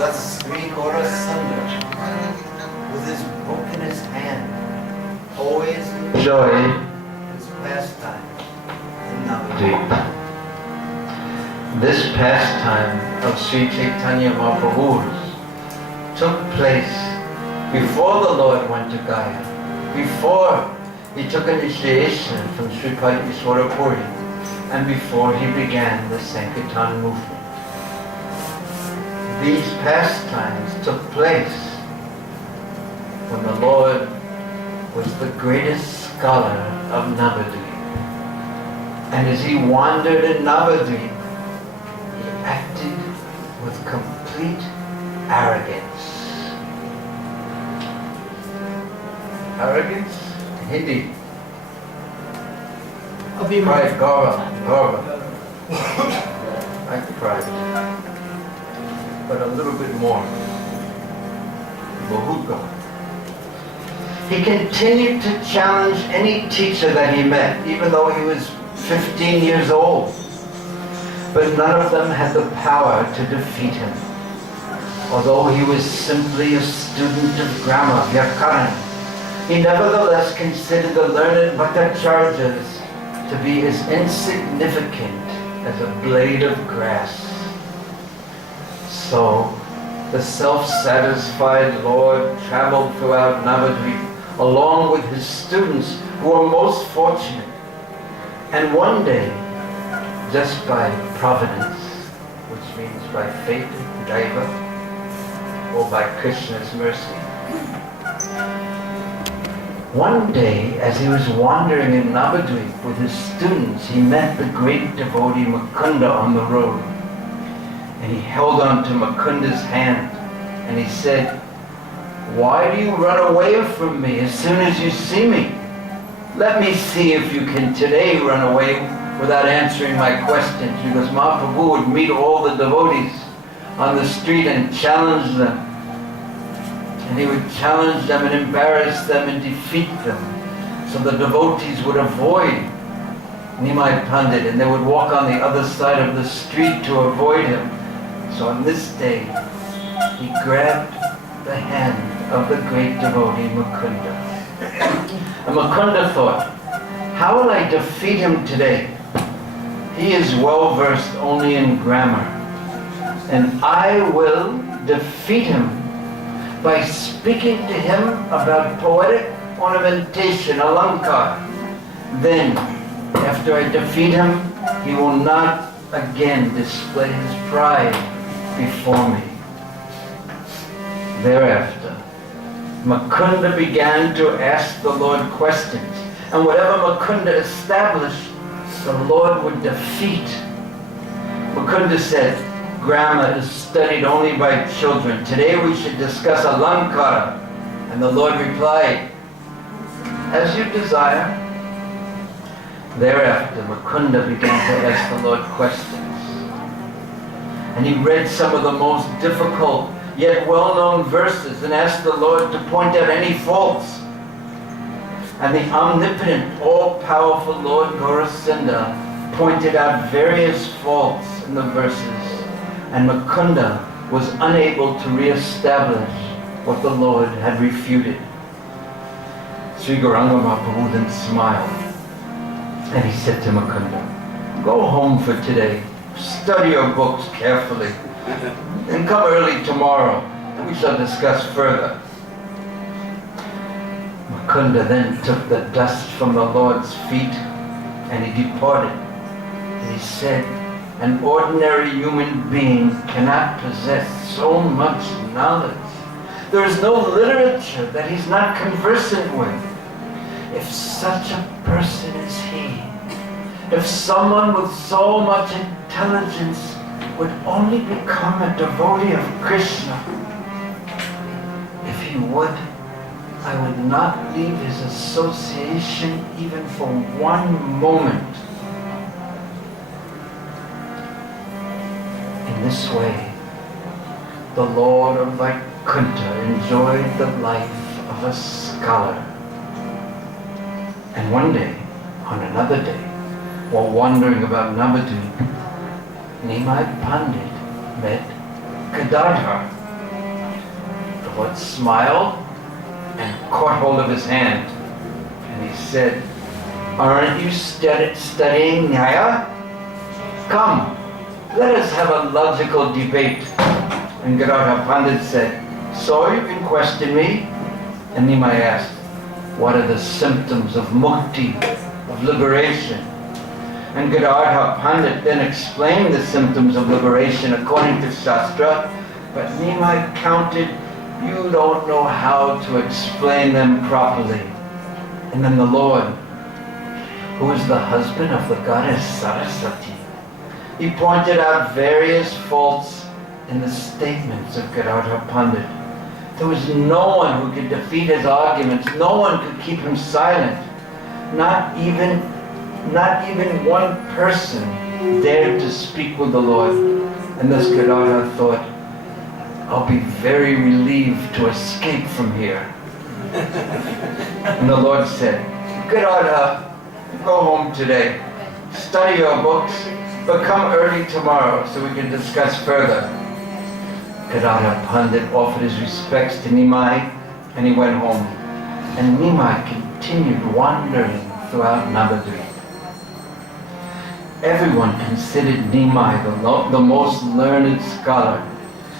thus Sri Gaura Sundar, with his book in his hand, always enjoyed his pastime in Navadvip. This pastime of Sri Caitanya Mahaprabhu's took place before the Lord went to Gaya, before he took initiation from Sripad Ishwara Puri, and before he began the Sankirtan movement. These pastimes took place when the Lord was the greatest scholar of Navadvip. And as he wandered in Navadvip, he acted with complete arrogance. Arrogance? Hindi. Pride, Gaura. Like pride. But a little bit more. Bahut. He continued to challenge any teacher that he met, even though he was 15 years old. But none of them had the power to defeat him. Although he was simply a student of grammar, Vyakaran, he nevertheless considered the learned Bhattacharjas to be as insignificant as a blade of grass. So, the self-satisfied Lord traveled throughout Navadvip along with his students who were most fortunate. And one day, just by providence, which means by fate, Daiva, or by Krishna's mercy, one day, as he was wandering in Navadvip with his students, he met the great devotee Mukunda on the road. And he held on to Mukunda's hand and he said, "Why do you run away from me as soon as you see me? Let me see if you can today run away without answering my questions." Because Mahaprabhu would meet all the devotees on the street and challenge them. And he would challenge them and embarrass them and defeat them. So the devotees would avoid Nimai Pandit and they would walk on the other side of the street to avoid him. So on this day, he grabbed the hand of the great devotee Mukunda. And Mukunda thought, how will I defeat him today? He is well versed only in grammar. And I will defeat him by speaking to him about poetic ornamentation, alankar. Then, after I defeat him, he will not again display his pride before me. Thereafter, Mukunda began to ask the Lord questions, and whatever Mukunda established, the Lord would defeat. Mukunda said, "Grammar is studied only by children. Today we should discuss alankara." And the Lord replied, "As you desire." Thereafter, Mukunda began to ask the Lord questions. And he read some of the most difficult yet well-known verses and asked the Lord to point out any faults. And the omnipotent, all-powerful Lord Gaurasinda pointed out various faults in the verses, and Mukunda was unable to re-establish what the Lord had refuted. Sri Gauranga Mahaprabhu then smiled, and he said to Mukunda, "Go home for today, study your books carefully, and come early tomorrow, and we shall discuss further." Mukunda then took the dust from the Lord's feet, and he departed. And he said, "An ordinary human being cannot possess so much knowledge. There is no literature that he's not conversant with. If such a person is he, if someone with so much intelligence would only become a devotee of Krishna, if he would, I would not leave his association even for one moment." In this way, the Lord of Vaikuntha enjoyed the life of a scholar. And one day, on another day, while wandering about Navadvip, Nimai Pandit met Gadadhar, but smiled and caught hold of his hand. And he said, "Aren't you studying Nyaya? Come, let us have a logical debate." And Gadadhar Pandit said, "So you can question me?" And Nimai asked, "What are the symptoms of mukti, of liberation?" And Gadadhar Pandit then explained the symptoms of liberation according to Shastra, but Nimai countered, "You don't know how to explain them properly." And then the Lord, who is the husband of the goddess Saraswati, he pointed out various faults in the statements of Gadadhar Pandit. There was no one who could defeat his arguments. No one could keep him silent. Not even one person dared to speak with the Lord. And thus Gadadhar thought, "I'll be very relieved to escape from here." And the Lord said, "Gadadhar, go home today. Study your books, but come early tomorrow so we can discuss further." Gadadhar Pandit offered his respects to Nimai and he went home. And Nimai continued wandering throughout Navadvip. Everyone considered Nimai the most learned scholar,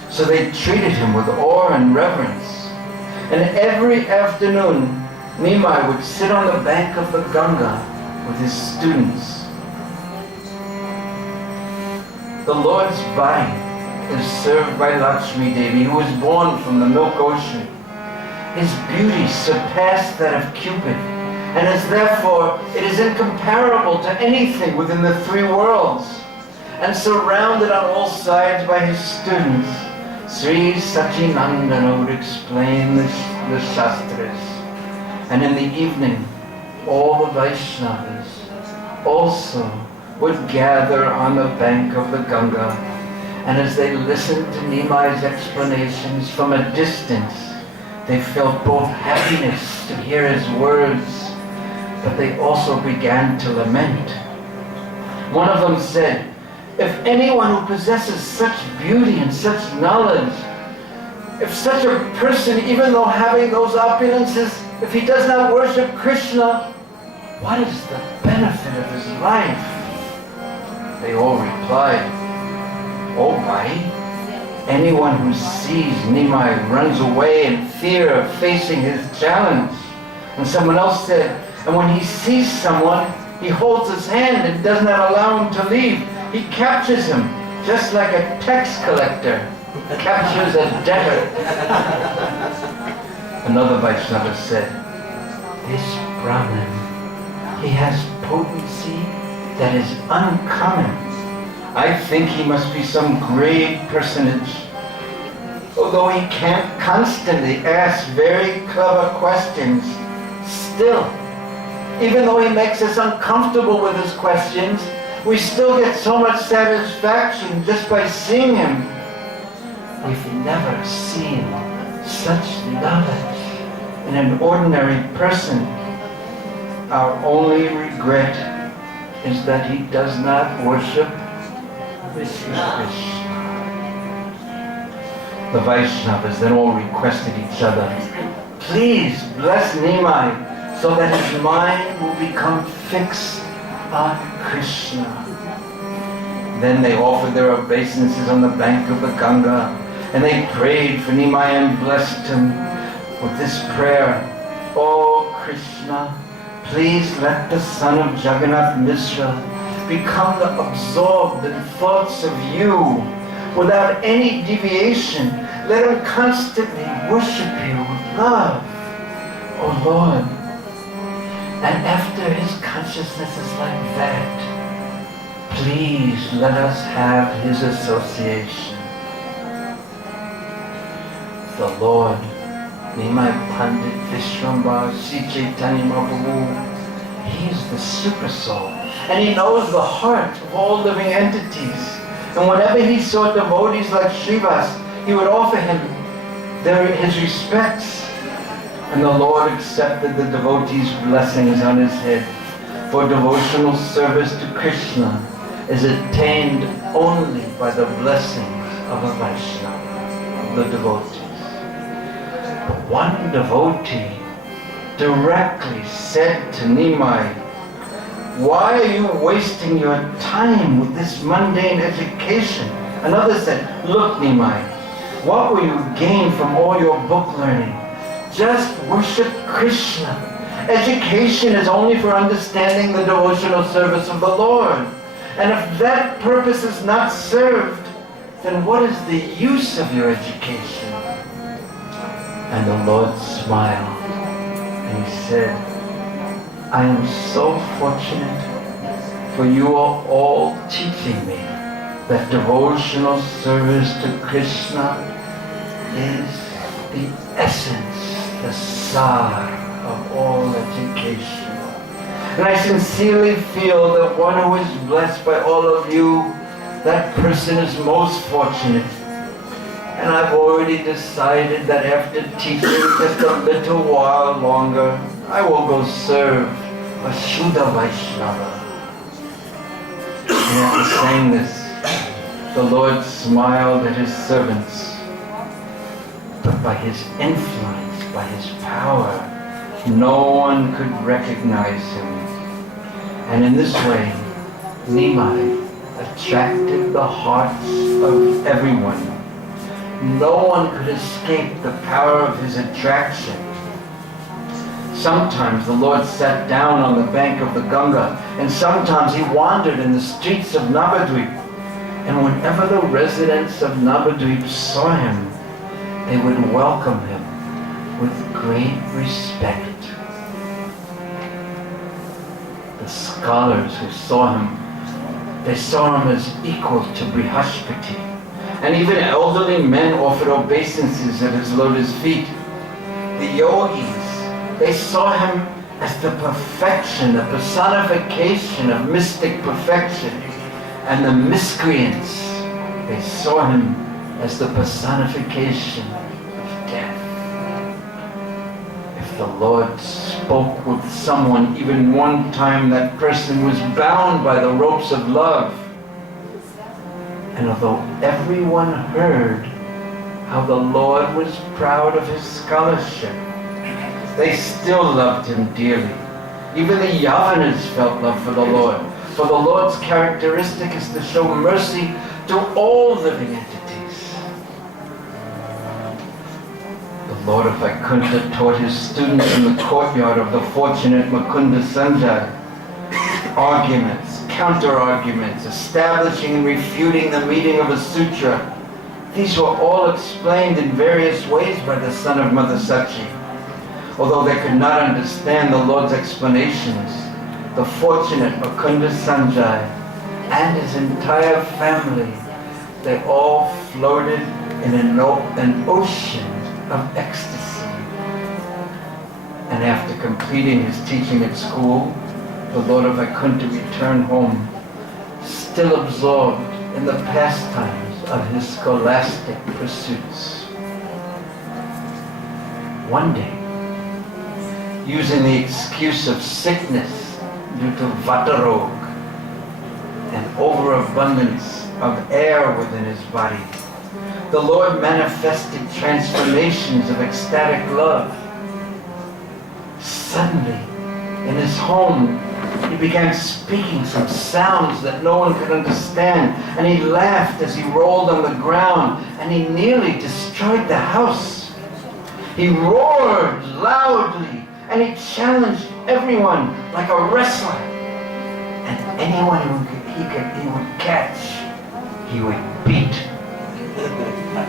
so they treated him with awe and reverence. And every afternoon, Nimai would sit on the bank of the Ganga with his students. The Lord's body is served by Lakshmi Devi, who was born from the milk ocean. His beauty surpassed that of Cupid, and it is incomparable to anything within the three worlds. And surrounded on all sides by his students, Sri Sachinandana would explain the Shastras. And in the evening, all the Vaishnavas also would gather on the bank of the Ganga. And as they listened to Nimai's explanations from a distance, they felt both happiness to hear his words, but they also began to lament. One of them said, "If anyone who possesses such beauty and such knowledge, if such a person, even though having those opulences, if he does not worship Krishna, what is the benefit of his life?" They all replied, "Oh Bhai, anyone who sees Nimai runs away in fear of facing his challenge." And someone else said, "And when he sees someone, he holds his hand and does not allow him to leave. He captures him, just like a tax collector captures a debtor." Another Vaishnava said, "This Brahmin, he has potency that is uncommon. I think he must be some great personage. Although he can't constantly ask very clever questions, still, even though he makes us uncomfortable with his questions, we still get so much satisfaction just by seeing him. We've never seen such knowledge in an ordinary person. Our only regret is that he does not worship Krishna." The Vaishnavas then all requested each other, "Please bless Nimai so that his mind will become fixed on Krishna." Then they offered their obeisances on the bank of the Ganga, and they prayed for Nimai and blessed him with this prayer, "O Krishna, please let the son of Jagannath Mishra become absorbed in thoughts of you without any deviation. Let him constantly worship you with love, O Lord. And after his consciousness is like that, please let us have his association." The Lord, Nimai Pandit Vishwambar Sri Caitanya Mahaprabhu, he is the super soul. And he knows the heart of all living entities. And whenever he saw devotees like Srivas, he would offer him his respects. And the Lord accepted the devotee's blessings on his head. For devotional service to Krishna is attained only by the blessings of a Vaishnava, of the devotees. But one devotee directly said to Nimai, "Why are you wasting your time with this mundane education?" Another said, "Look, Nimai, what will you gain from all your book learning? Just worship Krishna. Education is only for understanding the devotional service of the Lord. And if that purpose is not served, then what is the use of your education?" And the Lord smiled and he said, "I am so fortunate, for you are all teaching me that devotional service to Krishna is the essence, the sar of all education. And I sincerely feel that one who is blessed by all of you, that person is most fortunate. And I've already decided that after teaching just a little while longer, I will go serve a Shuddha Vaishnava." And after saying this, the Lord smiled at his servants. But by his influence, by his power, no one could recognize him. And in this way, Nimai attracted the hearts of everyone. No one could escape the power of his attraction. Sometimes the Lord sat down on the bank of the Ganga, and sometimes he wandered in the streets of Navadvip. And whenever the residents of Navadvip saw him, they would welcome him with great respect. The scholars who saw him, they saw him as equal to Brihaspati. And even elderly men offered obeisances at his lotus feet. The yogis, they saw him as the perfection, the personification of mystic perfection. And the miscreants, they saw him as the personification of death. If the Lord spoke with someone even one time, that person was bound by the ropes of love. And although everyone heard how the Lord was proud of his scholarship, they still loved him dearly. Even the Yavanas felt love for the Lord. For the Lord's characteristic is to show mercy to all living entities. The Lord of Vaikuntha taught his students in the courtyard of the fortunate Mukunda Sanjay arguments, counter-arguments, establishing and refuting the meaning of a sutra. These were all explained in various ways by the son of Mother Sachi. Although they could not understand the Lord's explanations, the fortunate Mukunda Sanjay and his entire family, they all floated in an ocean of ecstasy. And after completing his teaching at school, the Lord of Vaikuntha returned home, still absorbed in the pastimes of his scholastic pursuits. One day, using the excuse of sickness due to vatarog, an overabundance of air within his body, the Lord manifested transformations of ecstatic love. Suddenly, in his home, he began speaking some sounds that no one could understand, and he laughed as he rolled on the ground, and he nearly destroyed the house. He roared loudly, and he challenged everyone like a wrestler. And anyone he would catch, he would beat.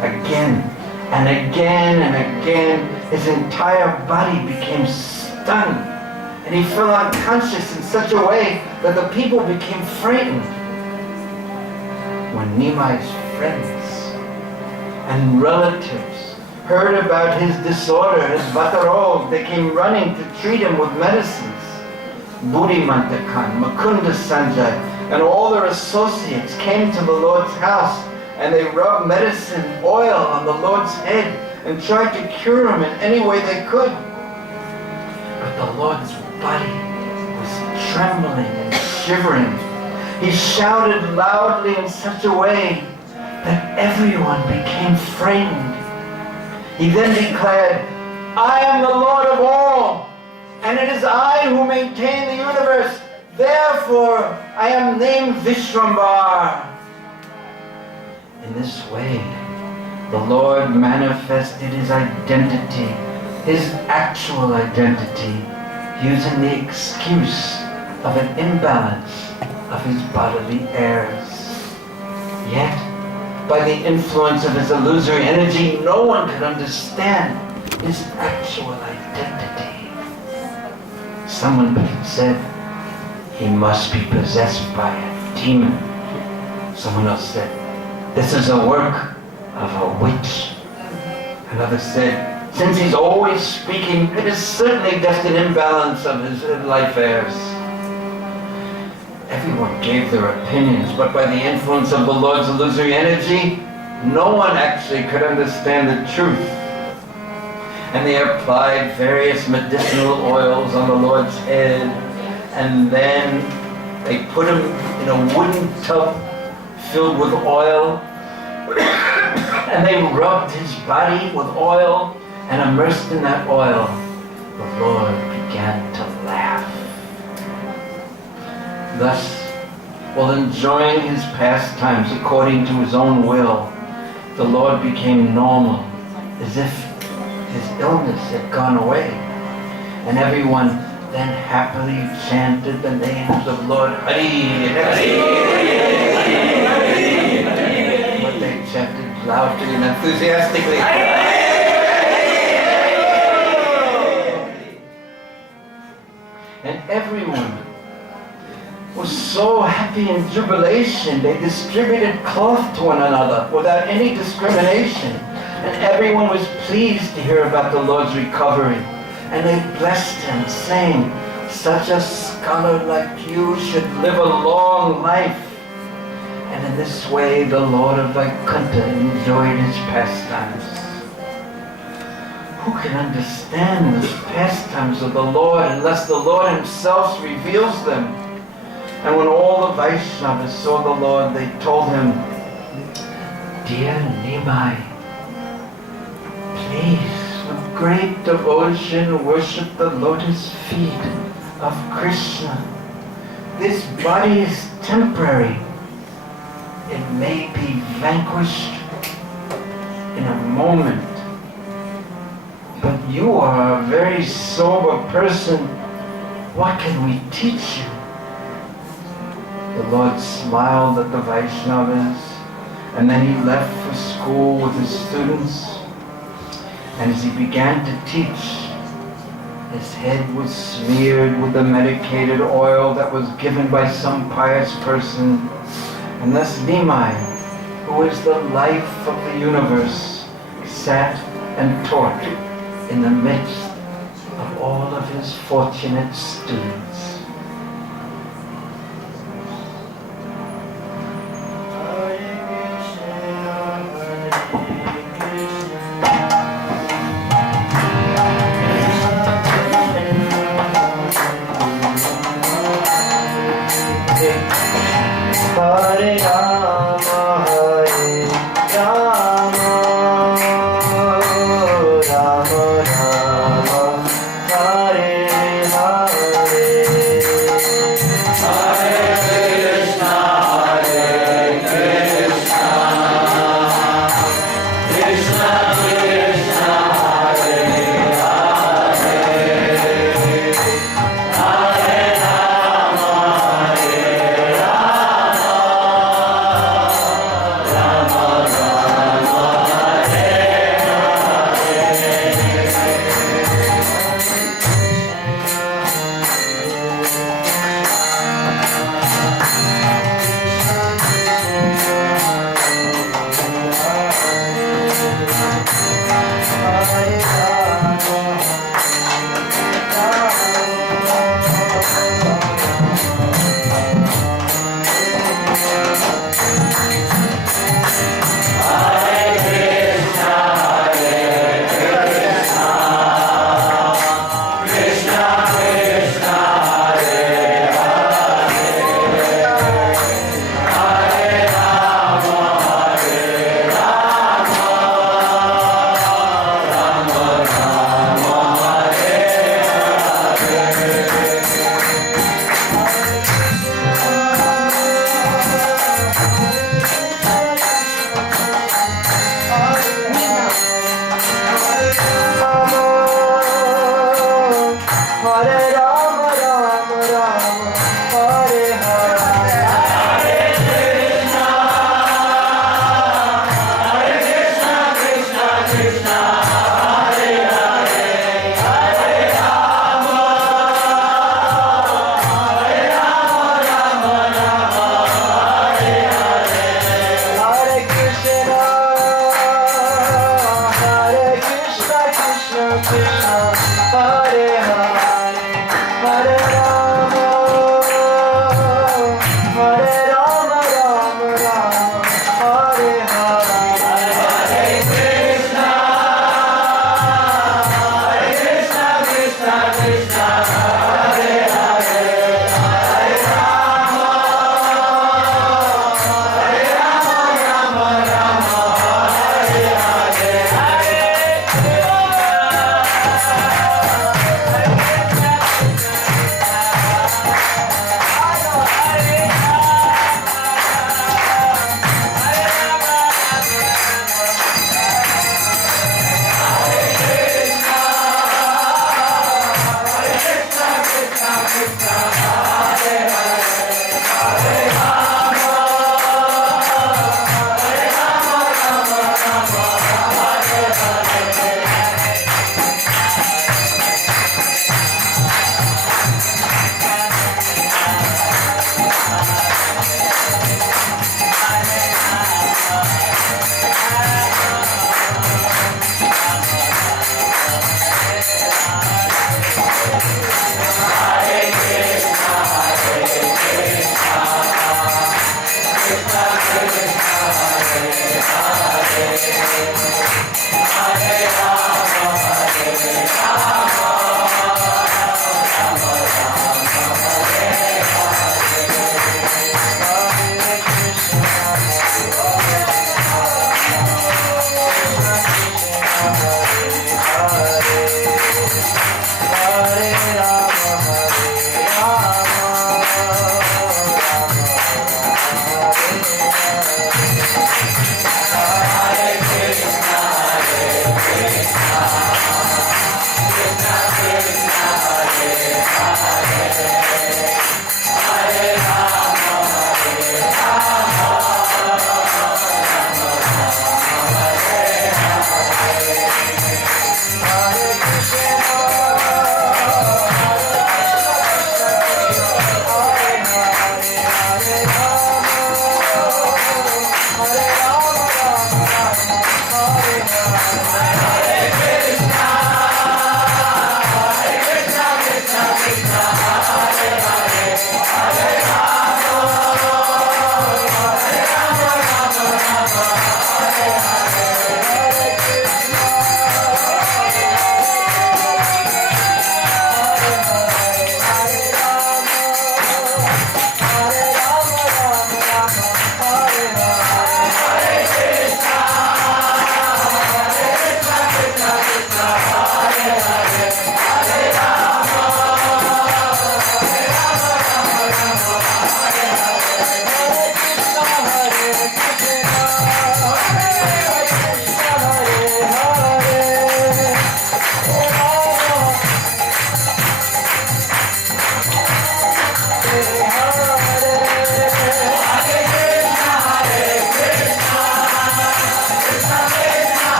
Again and again and again, his entire body became stunned, and he fell unconscious in such a way that the people became frightened. When Nimai's friends and relatives heard about his disorder, his vatarog, they came running to treat him with medicines. Bhurijana, Mukunda Sanjay, and all their associates came to the Lord's house, and they rubbed medicine oil on the Lord's head and tried to cure him in any way they could. But the Lord's body was trembling and shivering. He shouted loudly in such a way that everyone became frightened. He then declared, I am the Lord of all, and it is I who maintain the universe. Therefore, I am named Vishwambar. In this way, the Lord manifested his identity, his actual identity, using the excuse of an imbalance of his bodily heirs. Yet, by the influence of his illusory energy, no one could understand his actual identity. Someone said, he must be possessed by a demon. Someone else said, this is a work of a witch. Another said, since he's always speaking, it is certainly just an imbalance of his life heirs. Everyone gave their opinions, but by the influence of the Lord's illusory energy, no one actually could understand the truth. And they applied various medicinal oils on the Lord's head, and then they put him in a wooden tub filled with oil, and they rubbed his body with oil, and immersed in that oil, the Lord began to laugh. Thus, while enjoying his pastimes according to his own will, the Lord became normal, as if his illness had gone away, and everyone then happily chanted the names of Lord Hari. But they chanted loudly and enthusiastically. And everyone was so happy in jubilation, they distributed cloth to one another without any discrimination. And everyone was pleased to hear about the Lord's recovery. And they blessed him, saying, such a scholar like you should live a long life. And in this way, the Lord of Vaikuntha enjoyed his pastimes. Who can understand the pastimes of the Lord unless the Lord himself reveals them? And when all the Vaishnavas saw the Lord, they told him, dear Nimai, please, with great devotion, worship the lotus feet of Krishna. This body is temporary. It may be vanquished in a moment. But you are a very sober person. What can we teach you? The Lord smiled at the Vaishnavas, and then he left for school with his students. And as he began to teach, his head was smeared with the medicated oil that was given by some pious person. And thus Nimai, who is the life of the universe, sat and taught in the midst of all of his fortunate students. Hare Rama, Hare Rama, Rama Rama, Hare Hare.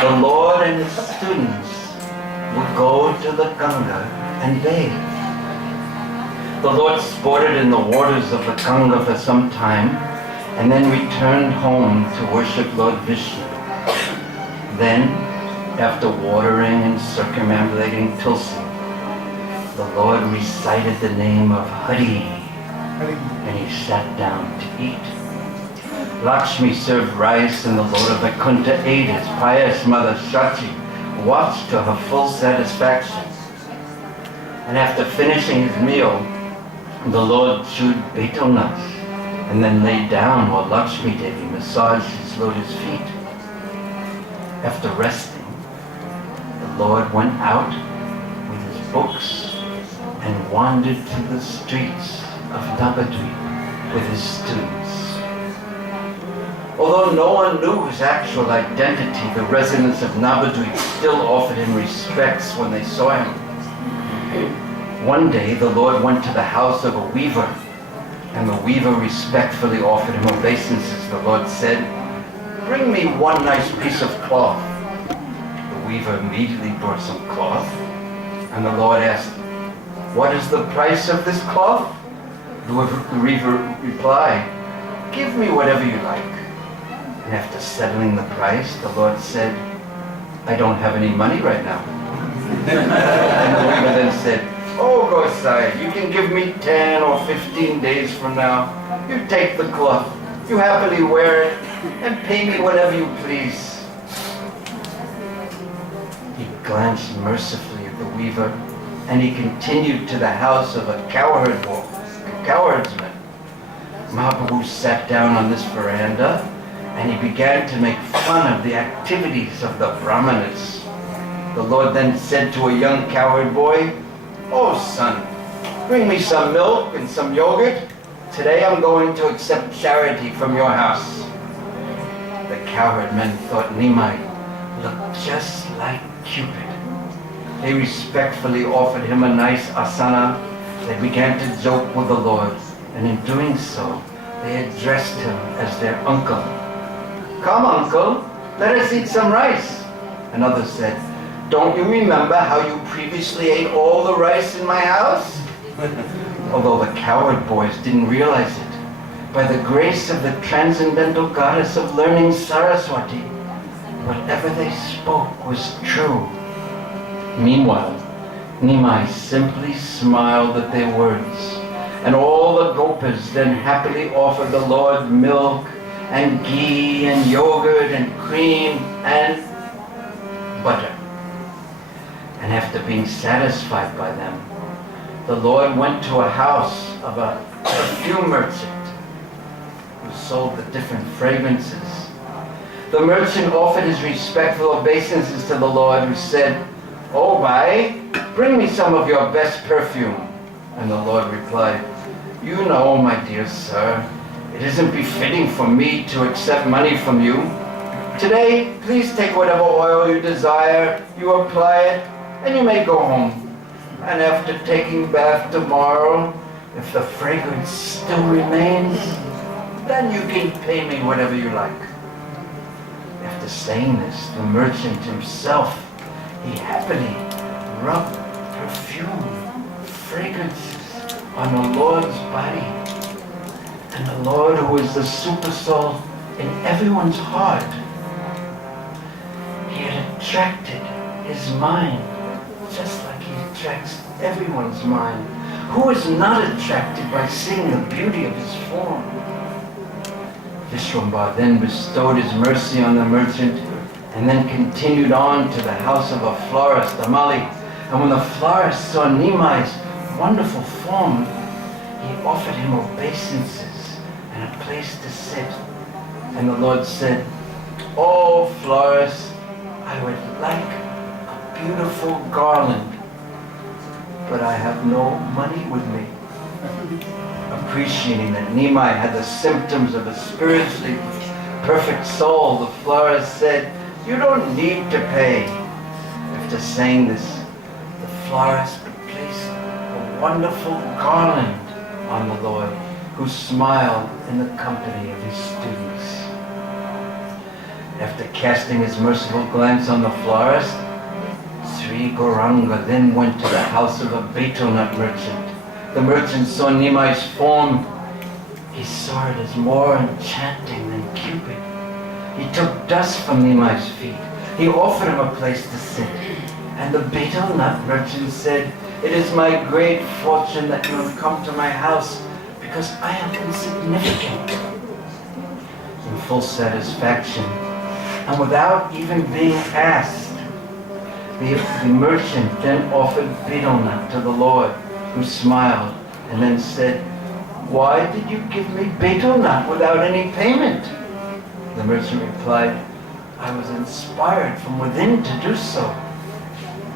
the Lord and his students would go to the Ganga and bathe. The Lord sported in the waters of the Ganga for some time and then returned home to worship Lord Vishnu. Then, after watering and circumambulating Tulsi, the Lord recited the name of Hari, and he sat down to eat. Lakshmi served rice, and the Lord of Vaikuntha ate. His pious mother Shachi watched to her full satisfaction. And after finishing his meal, the Lord chewed betel nuts and then lay down while Lakshmi Devi massaged his lotus feet. After resting, the Lord went out with his books and wandered through the streets of Navadvip with his students. Although no one knew his actual identity, the residents of Navadvip still offered him respects when they saw him. One day, the Lord went to the house of a weaver, and the weaver respectfully offered him obeisances. The Lord said, "Bring me one nice piece of cloth." The weaver immediately brought some cloth, and the Lord asked, "What is the price of this cloth?" The weaver replied, "Give me whatever you like." And after settling the price, the Lord said, "I don't have any money right now." And the weaver then said, "Oh, Gosai, you can give me 10 or 15 days from now. You take the cloth, you happily wear it, and pay me whatever you please." He glanced mercifully at the weaver, and he continued to the house of a cowherdsman. Mahaprabhu sat down on this veranda, and he began to make fun of the activities of the Brahmanas. The Lord then said to a young cowherd boy, "Oh son, bring me some milk and some yogurt. Today I'm going to accept charity from your house." The cowherd men thought Nimai looked just like Cupid. They respectfully offered him a nice asana. They began to joke with the Lord, and in doing so, they addressed him as their uncle. "Come, uncle, let us eat some rice." Another said, "Don't you remember how you previously ate all the rice in my house?" Although the cowherd boys didn't realize it, by the grace of the transcendental goddess of learning Saraswati, whatever they spoke was true. Meanwhile, Nimai simply smiled at their words, and all the gopas then happily offered the Lord milk and ghee and yogurt and cream and butter. And after being satisfied by them, the Lord went to a house of a perfume merchant who sold the different fragrances. The merchant offered his respectful obeisances to the Lord, who said, "Oh, Bhai, bring me some of your best perfume." And the Lord replied, "You know, my dear sir, it isn't befitting for me to accept money from you. Today, please take whatever oil you desire, you apply it, and you may go home. And after taking bath tomorrow, if the fragrance still remains, then you can pay me whatever you like." After saying this, the merchant himself, he happily rubbed perfume, fragrances on the Lord's body. And the Lord, who is the super soul in everyone's heart, he had attracted his mind just like he attracts everyone's mind. Who is not attracted by seeing the beauty of his form? Vishwambar then bestowed his mercy on the merchant, and then continued on to the house of a florist, Amali. And when the florist saw Nimai's wonderful form, he offered him obeisances and a place to sit. And the Lord said, "Oh, florist, I would like a beautiful garland, but I have no money with me." Appreciating that Nimai had the symptoms of a spiritually perfect soul, the florist said, "You don't need to pay." After saying this, the florist placed a wonderful garland on the Lord, who smiled in the company of his students. After casting his merciful glance on the florist, Sri Gauranga then went to the house of a betel nut merchant. The merchant saw Nimai's form. He saw it as more enchanting than Cupid. He took dust from Nimai's feet. He offered him a place to sit. And the betel nut merchant said, "It is my great fortune that you have come to my house, because I am insignificant." In full satisfaction, and without even being asked, the merchant then offered betel nut to the Lord, who smiled and then said, "Why did you give me betel nut without any payment?" The merchant replied, "I was inspired from within to do so."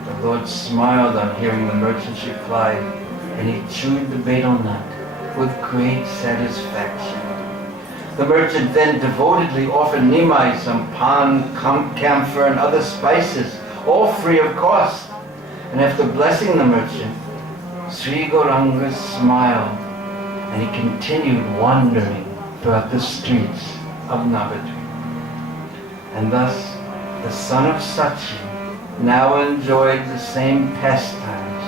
The Lord smiled on hearing the merchant's reply, and he chewed the betel nut with great satisfaction. The merchant then devotedly offered Nimai some pan, camphor, and other spices, all free of cost. And after blessing the merchant, Sri Gauranga smiled, and he continued wandering throughout the streets of Navadvip. And thus, the son of Sachi now enjoyed the same pastimes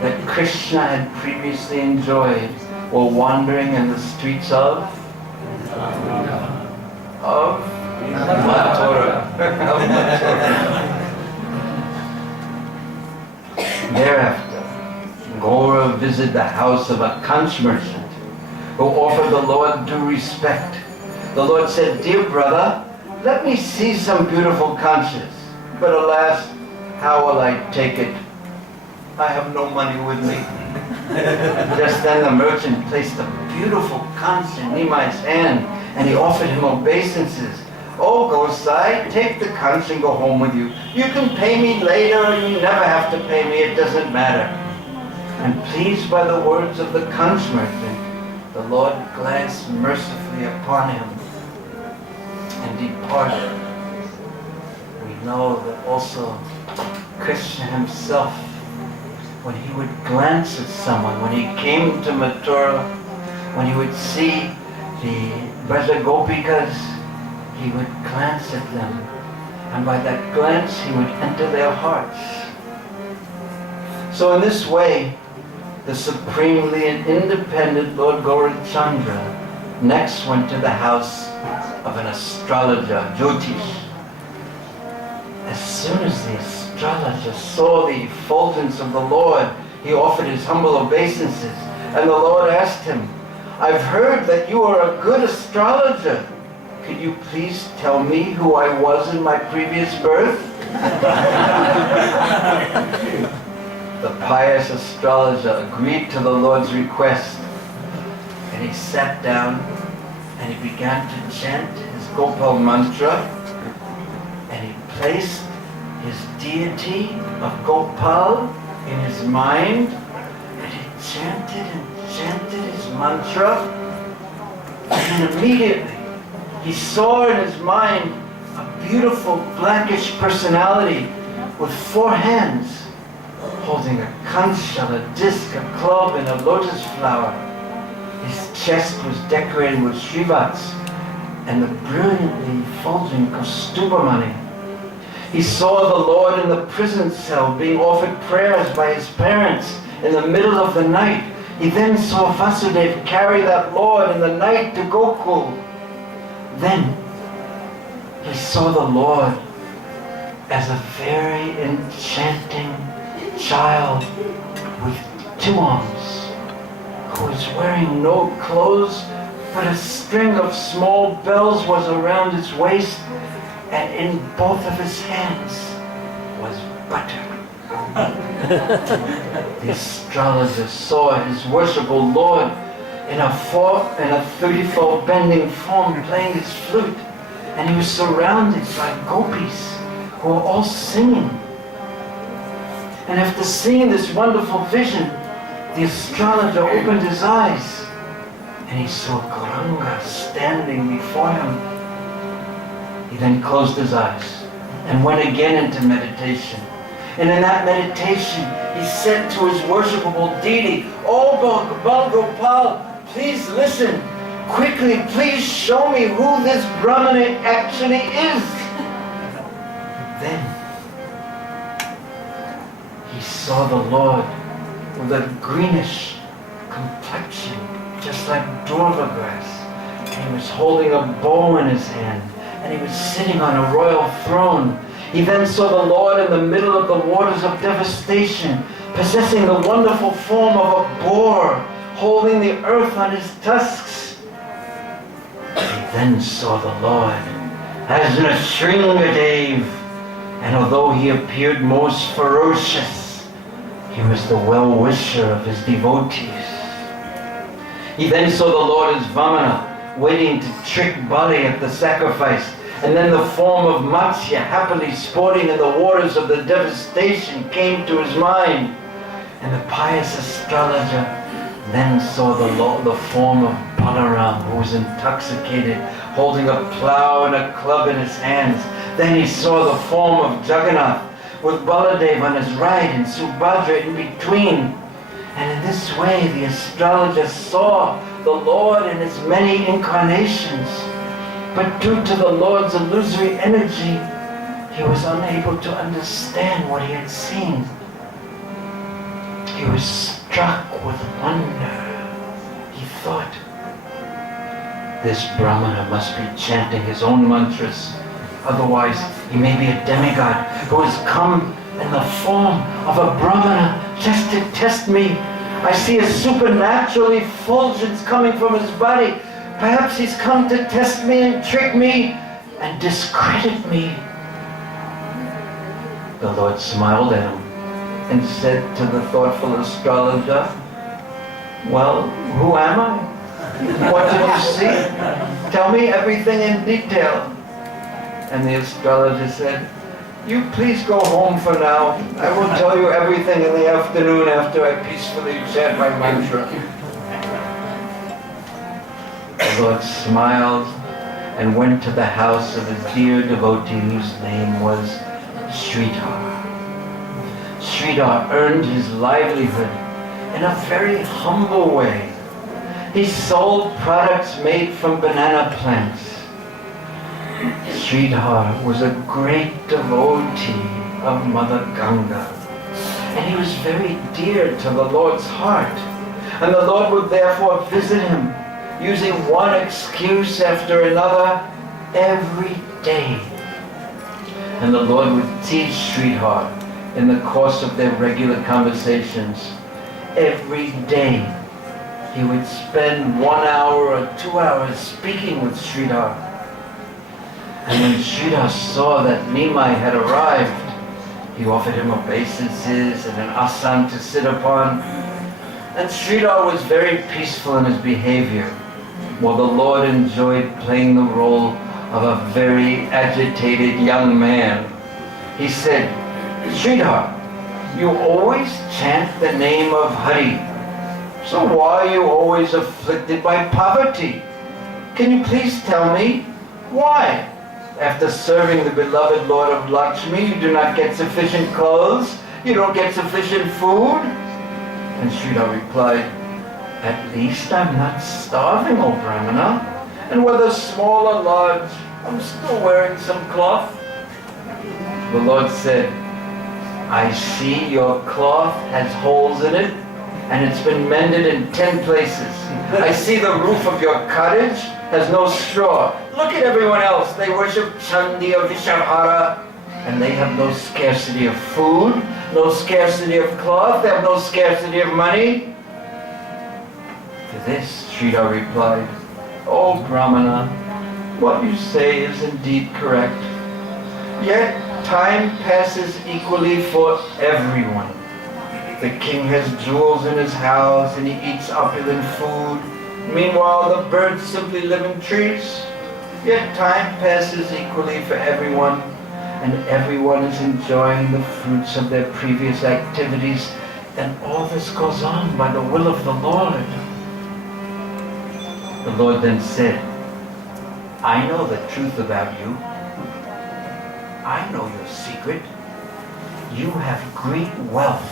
that Krishna had previously enjoyed while wandering in the streets of Mathura. Thereafter, Gaura visited the house of a conch merchant who offered the Lord due respect. The Lord said, "Dear brother, let me see some beautiful conches. But alas, how will I take it? I have no money with me." Just then the merchant placed a beautiful conch in Nimai's hand, and he offered him obeisances. "Oh, Gosai, take the conch and go home with you. You can pay me later, or you never have to pay me, it doesn't matter." And pleased by the words of the conch merchant, the Lord glanced mercifully upon him and departed. We know that also Krishna himself, when he would glance at someone, when he came to Mathura, when he would see the Braja Gopikas, he would glance at them, and by that glance he would enter their hearts. So in this way, the supremely independent Lord Gaurachandra next went to the house of an astrologer, Jyotish. As soon as the astrologer saw the effulgence of the Lord, he offered his humble obeisances, and the Lord asked him, "I've heard that you are a good astrologer. Could you please tell me who I was in my previous birth?" The pious astrologer agreed to the Lord's request, and he sat down and he began to chant his Gopal mantra, and he placed his deity of Gopal in his mind, and he chanted his mantra, and then immediately he saw in his mind a beautiful blackish personality with 4 hands, holding a conch shell, a disc, a club, and a lotus flower. His chest was decorated with shrivats and the brilliantly effulgent Kastubamani. He saw the Lord in the prison cell being offered prayers by his parents in the middle of the night. He then saw Vasudeva carry that Lord in the night to Gokul. Then he saw the Lord as a very enchanting child with 2 arms, who was wearing no clothes, but a string of small bells was around his waist, and in both of his hands was butter. The astrologer saw his worshipful Lord in a 30-fold bending form playing his flute, and he was surrounded by gopis who were all singing. And after seeing this wonderful vision, the astrologer opened his eyes, and he saw Gauranga standing before him. He then closed his eyes and went again into meditation. And in that meditation, he said to his worshipable deity, "Oh Gopal, please listen. Quickly, please show me who this Brahmana actually is." Then he saw the Lord with a greenish complexion, just like durva grass. And he was holding a bow in his hand, and he was sitting on a royal throne. He then saw the Lord in the middle of the waters of devastation, possessing the wonderful form of a boar, holding the earth on his tusks. He then saw the Lord as Nrsingadev, and although he appeared most ferocious, he was the well-wisher of his devotees. He then saw the Lord as Vamana, waiting to trick Bali at the sacrifice, and then the form of Matsya, happily sporting in the waters of the devastation, came to his mind. And the pious astrologer then saw the form of Balaram, who was intoxicated, holding a plow and a club in his hands. Then he saw the form of Jagannath, with Baladev on his right and Subhadra in between. And in this way the astrologer saw the Lord in his many incarnations. But due to the Lord's illusory energy, he was unable to understand what he had seen. He was struck with wonder. He thought, this Brahmana must be chanting his own mantras. Otherwise, he may be a demigod who has come in the form of a Brahmana just to test me. I see a supernatural effulgence coming from his body. Perhaps he's come to test me and trick me and discredit me. The Lord smiled at him and said to the thoughtful astrologer, well, who am I? What did you see? Tell me everything in detail. And the astrologer said, you please go home for now. I will tell you everything in the afternoon after I peacefully chant my mantra. The Lord smiled and went to the house of a dear devotee whose name was Sridhar. Sridhar earned his livelihood in a very humble way. He sold products made from banana plants. Sridhar was a great devotee of Mother Ganga, and he was very dear to the Lord's heart. And the Lord would therefore visit him, using one excuse after another every day. And the Lord would teach Sridhar in the course of their regular conversations. Every day he would spend 1 hour or 2 hours speaking with Sridhar. And when Sridhar saw that Nimai had arrived, he offered him obeisances and an asan to sit upon. And Sridhar was very peaceful in his behavior, while the Lord enjoyed playing the role of a very agitated young man. He said, Sridhar, you always chant the name of Hari. So why are you always afflicted by poverty? Can you please tell me why? After serving the beloved Lord of Lakshmi, you do not get sufficient clothes, you don't get sufficient food? And Sridhar replied, at least I'm not starving, O Brahmana, and whether small or large, I'm still wearing some cloth. The Lord said, I see your cloth has holes in it, and it's been mended in 10 places. I see the roof of your cottage has no straw. Look at everyone else. They worship Chandi or Vishahara, and they have no scarcity of food, no scarcity of cloth, they have no scarcity of money. To this, Sridhar replied, O Brahmana, what you say is indeed correct. Yet time passes equally for everyone. The king has jewels in his house and he eats opulent food. Meanwhile, the birds simply live in trees. Yet time passes equally for everyone, and everyone is enjoying the fruits of their previous activities, and all this goes on by the will of the Lord. The Lord then said, I know the truth about you. I know your secret. You have great wealth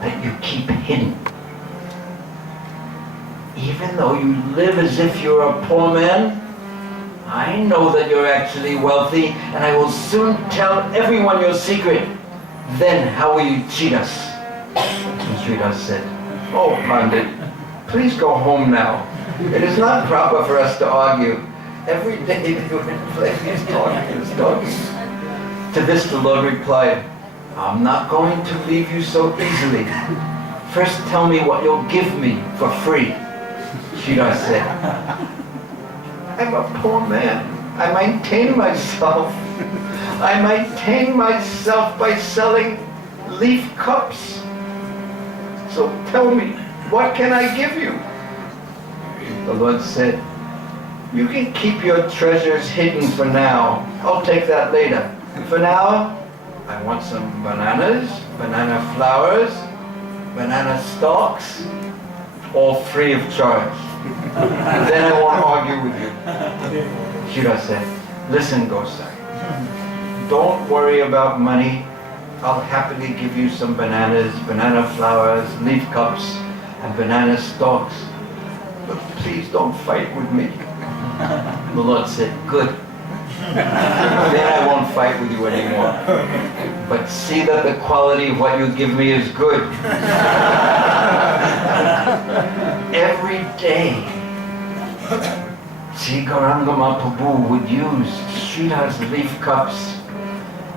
that you keep hidden. Even though you live as if you're a poor man, I know that you're actually wealthy, and I will soon tell everyone your secret. Then how will you cheat us? And Sridhar said, Oh, Pandit, please go home now. It is not proper for us to argue. Every day you play these talking. To this the Lord replied, I'm not going to leave you so easily. First tell me what you'll give me for free. Sridhar said, I'm a poor man. I maintain myself. I maintain myself by selling leaf cups. So tell me, what can I give you? The Lord said, you can keep your treasures hidden for now. I'll take that later. For now, I want some bananas, banana flowers, banana stalks, all free of charge. Then I won't argue with you. Sridhar said, listen, Gosai, don't worry about money. I'll happily give you some bananas, banana flowers, leaf cups, and banana stalks. But please don't fight with me. The Lord said, good. Then I won't fight with you anymore. But see that the quality of what you give me is good. Every day, Sri Gauranga Mahaprabhu would use Sridhar's leaf cups,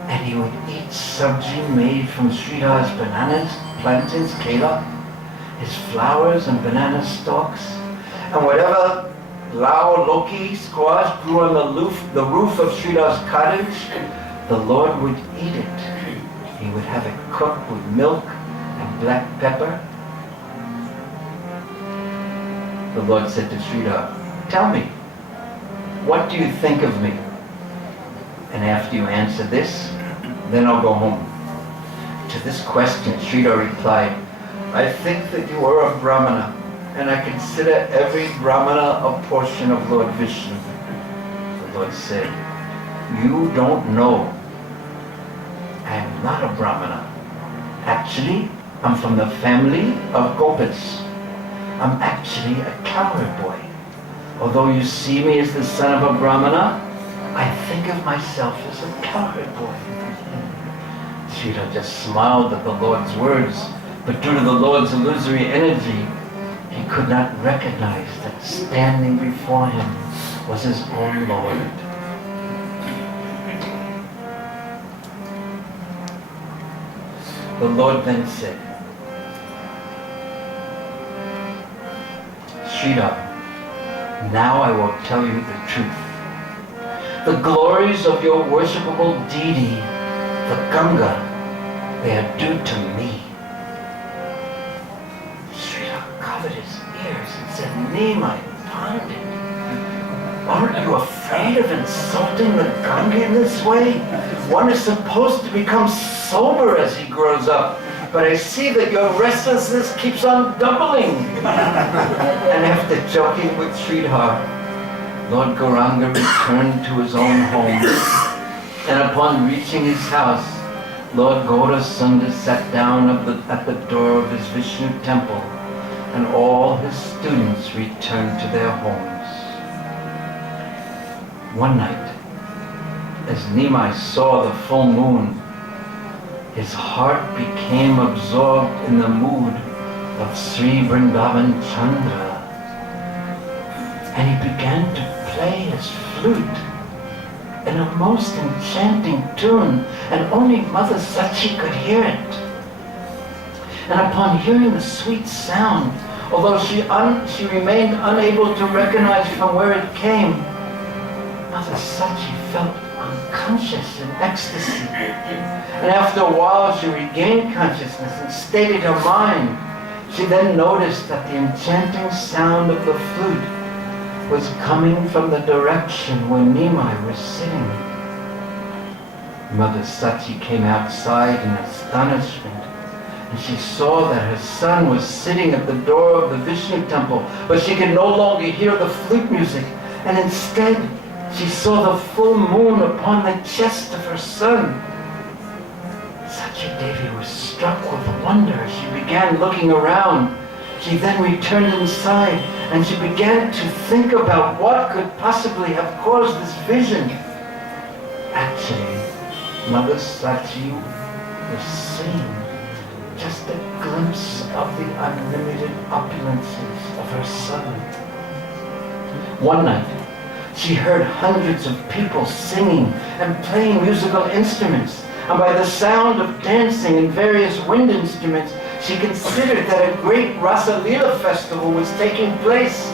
and he would eat sabji made from Sridhar's bananas, plantains, kela, his flowers and banana stalks, and whatever lao, loki, squash grew on the roof of Sridhar's cottage, the Lord would eat it. He would have it cooked with milk and black pepper. The Lord said to Sridhar, tell me, what do you think of me? And after you answer this, then I'll go home. To this question, Sridhar replied, I think that you are a Brahmana, and I consider every Brahmana a portion of Lord Vishnu. The Lord said, you don't know. I am not a Brahmana. Actually, I'm from the family of Gopas. I'm actually a cowherd boy. Although you see me as the son of a Brahmana, I think of myself as a cowherd boy. Sridhar just smiled at the Lord's words, but due to the Lord's illusory energy, he could not recognize that standing before him was his own Lord. The Lord then said, Sridhar, now I will tell you the truth. The glories of your worshipable deity, the Ganga, they are due to me. Sridhar covered his ears and said, Nimai Pandit, aren't you afraid of insulting the Ganga in this way? One is supposed to become sober as he grows up, but I see that your restlessness keeps on doubling. And after joking with Sridhar, Lord Gauranga returned to his own home. And upon reaching his house, Lord Gaurasundar sat down at the door of his Vishnu temple, and all his students returned to their homes. One night, as Nimai saw the full moon, his heart became absorbed in the mood of Sri Vrindavan Chandra, and he began to play his flute in a most enchanting tune, and only Mother Sachi could hear it. And upon hearing the sweet sound, although she remained unable to recognize from where it came, Mother Sachi felt unconscious in ecstasy. And after a while she regained consciousness and steadied her mind. She then noticed that the enchanting sound of the flute was coming from the direction where Nimai was sitting. Mother Sachi came outside in astonishment, and she saw that her son was sitting at the door of the Vishnu temple, but she could no longer hear the flute music, and instead she saw the full moon upon the chest of her son. Sachi Devi was struck with wonder as she began looking around. She then returned inside, and she began to think about what could possibly have caused this vision. Actually, Mother Sachi was seeing just a glimpse of the unlimited opulences of her son. One night, she heard hundreds of people singing and playing musical instruments, and by the sound of dancing and various wind instruments, she considered that a great Rasa Leela festival was taking place.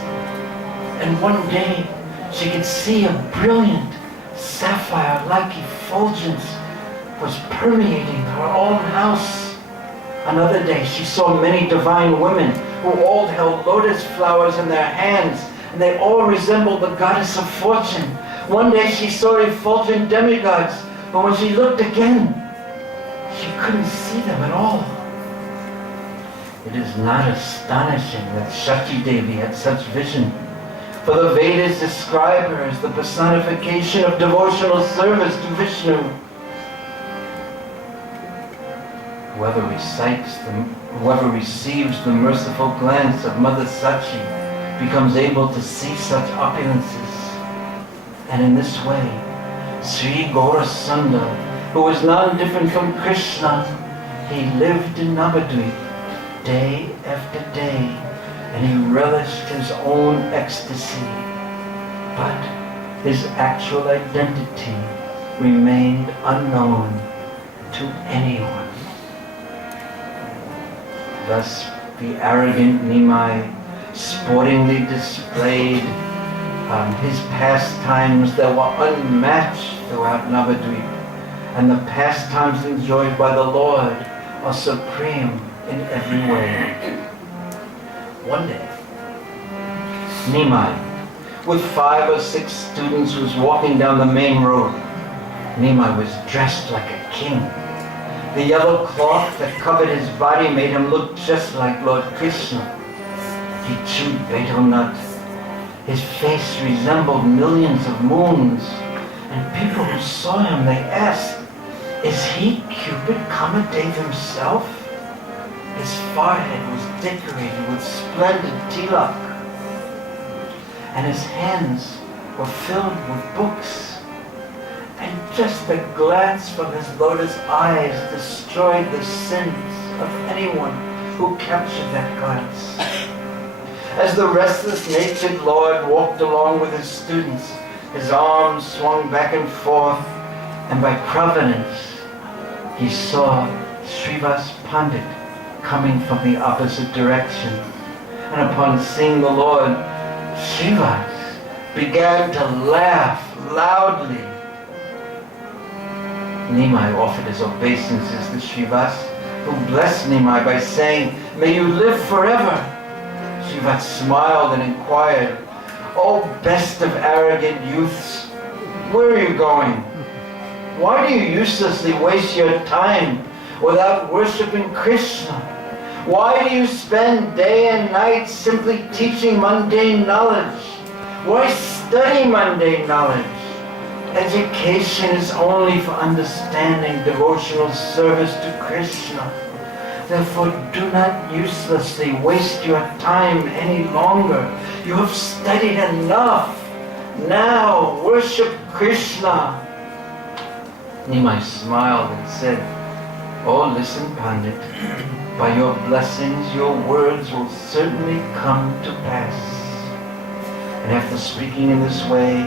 And one day, she could see a brilliant sapphire-like effulgence was permeating her own house. Another day, she saw many divine women who all held lotus flowers in their hands, and they all resembled the goddess of fortune. One day, she saw effulgent demigods, but when she looked again, she couldn't see them at all. It is not astonishing that Shachi Devi had such vision, for the Vedas describe her as the personification of devotional service to Vishnu. Whoever receives the merciful glance of Mother Sachi becomes able to see such opulences. And in this way, Sri Gaurasundar, who was none different from Krishna, he lived in Navadvip day after day, and he relished his own ecstasy. But his actual identity remained unknown to anyone. Thus, the arrogant Nimai sportingly displayed his pastimes that were unmatched throughout Navadvip, and the pastimes enjoyed by the Lord are supreme in every way. One day, Nimai, with 5 or 6 students, was walking down the main road. Nimai was dressed like a king. The yellow cloth that covered his body made him look just like Lord Krishna. He chewed betel nut. His face resembled millions of moons. And people who saw him, they asked, "Is he Cupid Kamadev himself?" His forehead was decorated with splendid tilak, and his hands were filled with books. And just a glance from his lotus eyes destroyed the sins of anyone who captured that glance. As the restless-natured Lord walked along with his students, his arms swung back and forth, and by providence, he saw Srivas Pandit coming from the opposite direction. And upon seeing the Lord, Srivas began to laugh loudly. Nimai offered his obeisances to Srivas, who blessed Nimai by saying, "May you live forever." Srivas smiled and inquired, "Oh, best of arrogant youths, where are you going? Why do you uselessly waste your time without worshipping Krishna? Why do you spend day and night simply teaching mundane knowledge? Why study mundane knowledge? Education is only for understanding devotional service to Krishna. Therefore, do not uselessly waste your time any longer. You have studied enough. Now, worship Krishna." Nimai smiled and said, "Oh, listen, Pandit. By your blessings, your words will certainly come to pass." And after speaking in this way,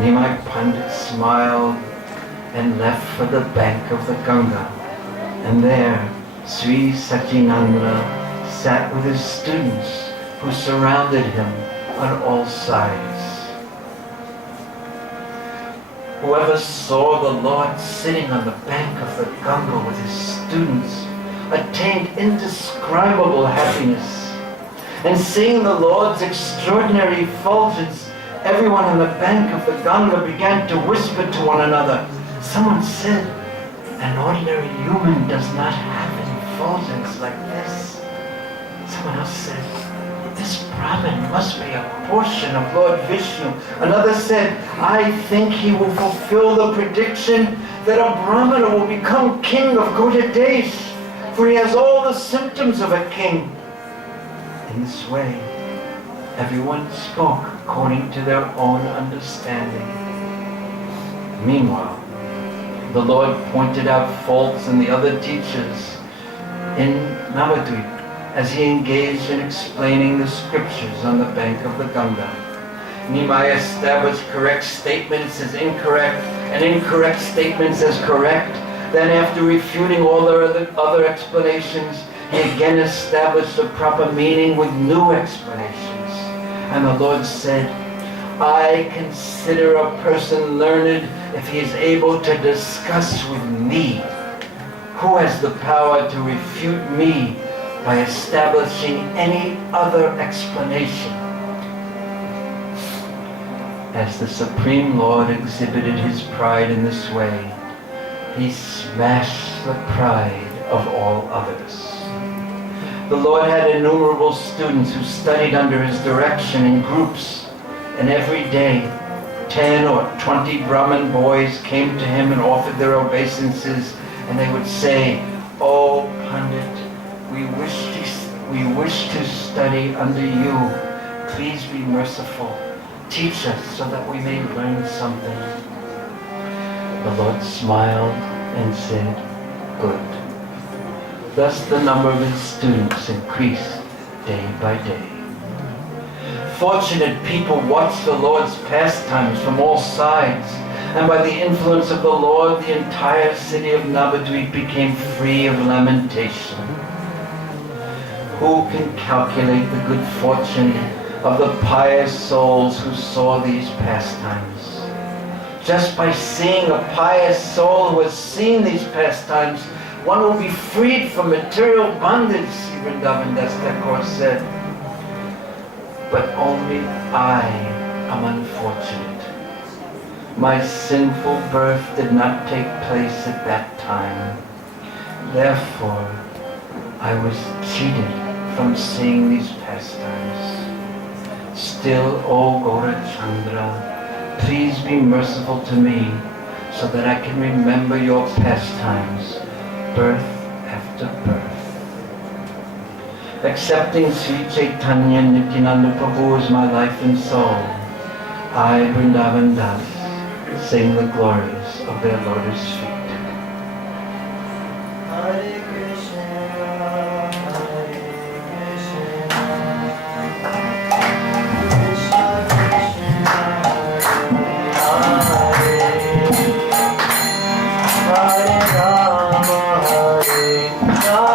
Nimai Pandit smiled and left for the bank of the Ganga. And there, Sri Satyananda sat with his students who surrounded him on all sides. Whoever saw the Lord sitting on the bank of the Ganga with his students attained indescribable happiness. And seeing the Lord's extraordinary effulgence, everyone on the bank of the Ganga began to whisper to one another. Someone said, "An ordinary human does not have an effulgence like this." Someone else said, "This Brahmin must be a portion of Lord Vishnu." Another said, "I think he will fulfill the prediction that a Brahmana will become king of Godadesh, for he has all the symptoms of a king." In this way, everyone spoke according to their own understanding. Meanwhile, the Lord pointed out faults in the other teachers in Navadvip as he engaged in explaining the scriptures on the bank of the Ganga. Nimai established correct statements as incorrect and incorrect statements as correct. Then, after refuting all the other explanations, he again established the proper meaning with new explanations. And the Lord said, "I consider a person learned if he is able to discuss with me. Who has the power to refute me by establishing any other explanation?" As the Supreme Lord exhibited his pride in this way, he smashed the pride of all others. The Lord had innumerable students who studied under his direction in groups, and every day 10 or 20 Brahmin boys came to him and offered their obeisances, and they would say, "Oh Pandit, we wish to study under you. Please be merciful. Teach us so that we may learn something." The Lord smiled and said, "Good." Thus the number of his students increased day by day. Fortunate people watched the Lord's pastimes from all sides, and by the influence of the Lord, the entire city of Navadvip became free of lamentation. Who can calculate the good fortune of the pious souls who saw these pastimes? Just by seeing a pious soul who has seen these pastimes, one will be freed from material bondage, Sri Vrindavan Das Thakur said. But only I am unfortunate. My sinful birth did not take place at that time. Therefore, I was cheated from seeing these pastimes. Still, O Gaurachandra, please be merciful to me so that I can remember your pastimes, birth after birth. Accepting Sri Caitanya Nityananda Prabhu as my life and soul, I, Vrindavan Das, sing the glories of their lotus feet. Hare Krishna, Hare Krishna, Krishna Krishna, Hare Hare, Hare Rama, Hare Rama,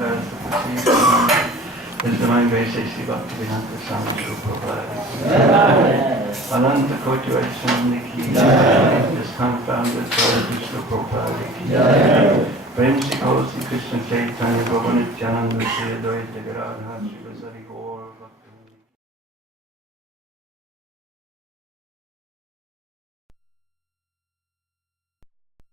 His divine grace, Sri Bhaktivedanta Swami Prabhupada. Ananta Koti Vaishnava ki jai. This confounded Lord Krishna Prabhupada ki jai. Prem Sri Krishna Caitanya Prabhu Nityananda Sri Advaita Gadadhar Sri Vasari Gaur Bhakti